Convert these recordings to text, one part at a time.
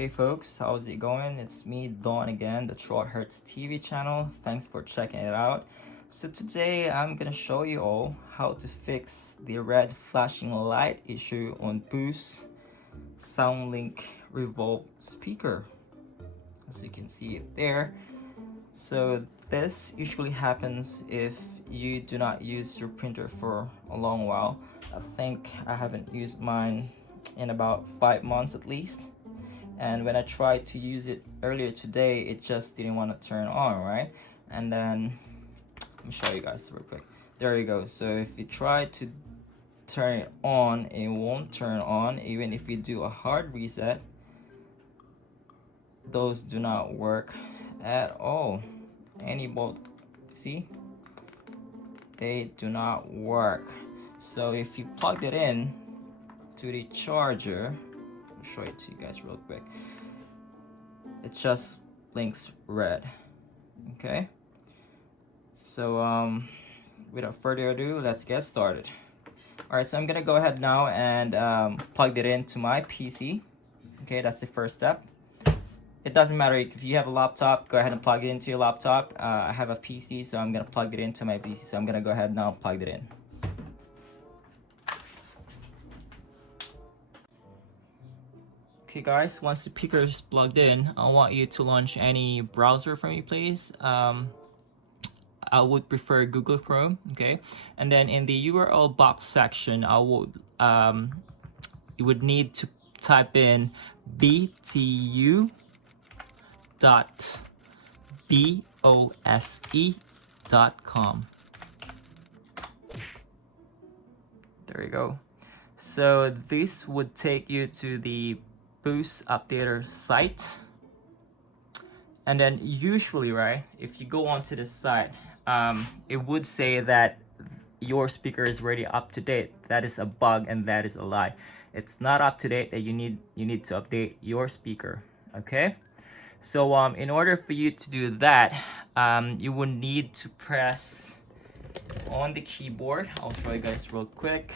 Hey folks, how's it going? It's me, Dawn again, the Troll Hertz TV channel. Thanks for checking it out. So today I'm gonna show you all how to fix the red flashing light issue on Bose Soundlink Revolve speaker. As you can see it there. So this usually happens if you do not use your printer for a long while. I think I haven't used mine in about 5 months at least. And when I tried to use it earlier today, it just didn't want to turn on, right? And then let me show you guys real quick. There you go. So if you try to turn it on, it won't turn on. Even if you do a hard reset, those do not work at all. Any bolt, see, they do not work. So if you plugged it in to the charger, I'll show it to you guys real quick. It just blinks red. Okay, so without further ado, let's get started. All right, so I'm gonna go ahead now and plug it into my PC. Okay, that's the first step. It doesn't matter if you have a laptop, go ahead and plug it into your laptop. I have a PC, so I'm gonna plug it into my PC. So I'm gonna go ahead now and plug it in. Okay guys, once the speaker is plugged in, I want you to launch any browser for me, please. I would prefer Google Chrome, okay? And then in the URL box section, you would need to type in btu.bose.com. There you go. So this would take you to the Bose Updater site. And then usually, right, if you go onto the site, it would say that your speaker is already up to date. That is a bug and that is a lie. It's not up to date. That you need to update your speaker. Okay, so in order for you to do that, you would need to press on the keyboard. I'll show you guys real quick.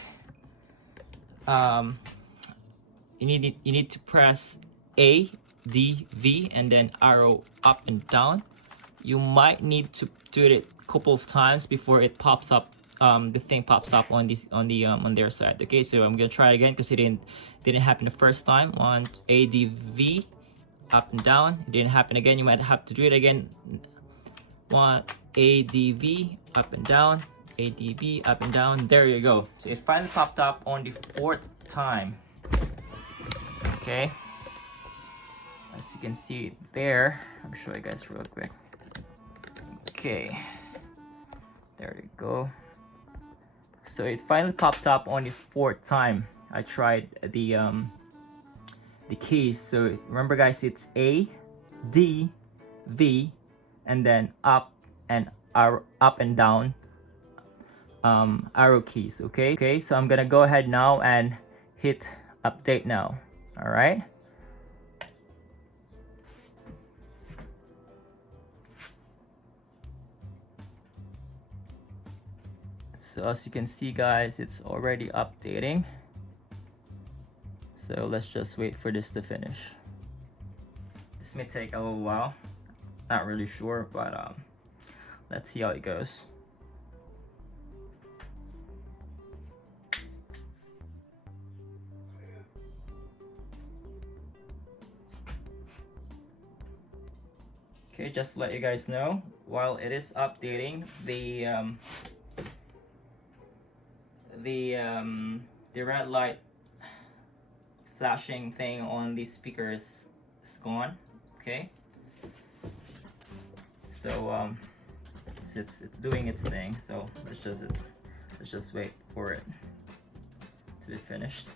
You need to press A, D, V, and then arrow up and down. You might need to do it a couple of times before it pops up. The thing pops up on their side. Okay, so I'm gonna try again because it didn't happen the first time. On A, D, V, up and down. It didn't happen again. You might have to do it again. One A, D, V, up and down. A, D, V, up and down. There you go. So it finally popped up on the 4th time. Okay, as you can see there, I'll show you guys real quick. Okay, there you go. So it finally popped up on the 4th time I tried the keys. So remember guys, it's A, D, V, and then up and down arrow keys. Okay, so I'm gonna go ahead now and hit update now. All right, so as you can see guys, it's already updating. So let's just wait for this to finish. This may take a little while, not really sure, but let's see how it goes. Okay, just to let you guys know, while it is updating, the red light flashing thing on the speaker is gone. Okay, so it's doing its thing. So let's just wait for it to be finished.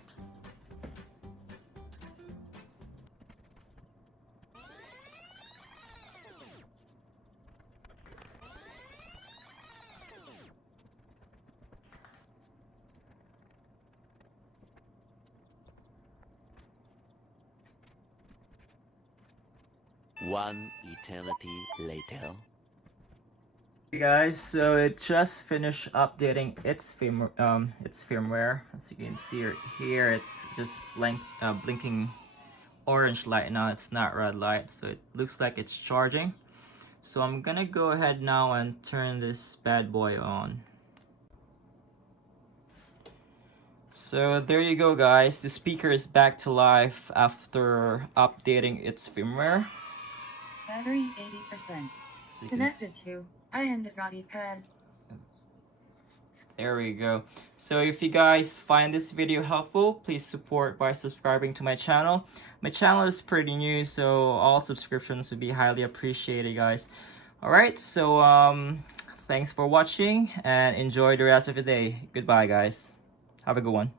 One eternity later. Hey guys, so it just finished updating its firmware. As you can see here, it's just blinking orange light now, it's not red light, so it looks like it's charging. So I'm gonna go ahead now and turn this bad boy on. So there you go, guys. The speaker is back to life after updating its firmware. Battery 80%. So Connected to iAndroid pad. There we go. So if you guys find this video helpful, please support by subscribing to my channel. My channel is pretty new, so all subscriptions would be highly appreciated, guys. Alright, so thanks for watching and enjoy the rest of the day. Goodbye, guys. Have a good one.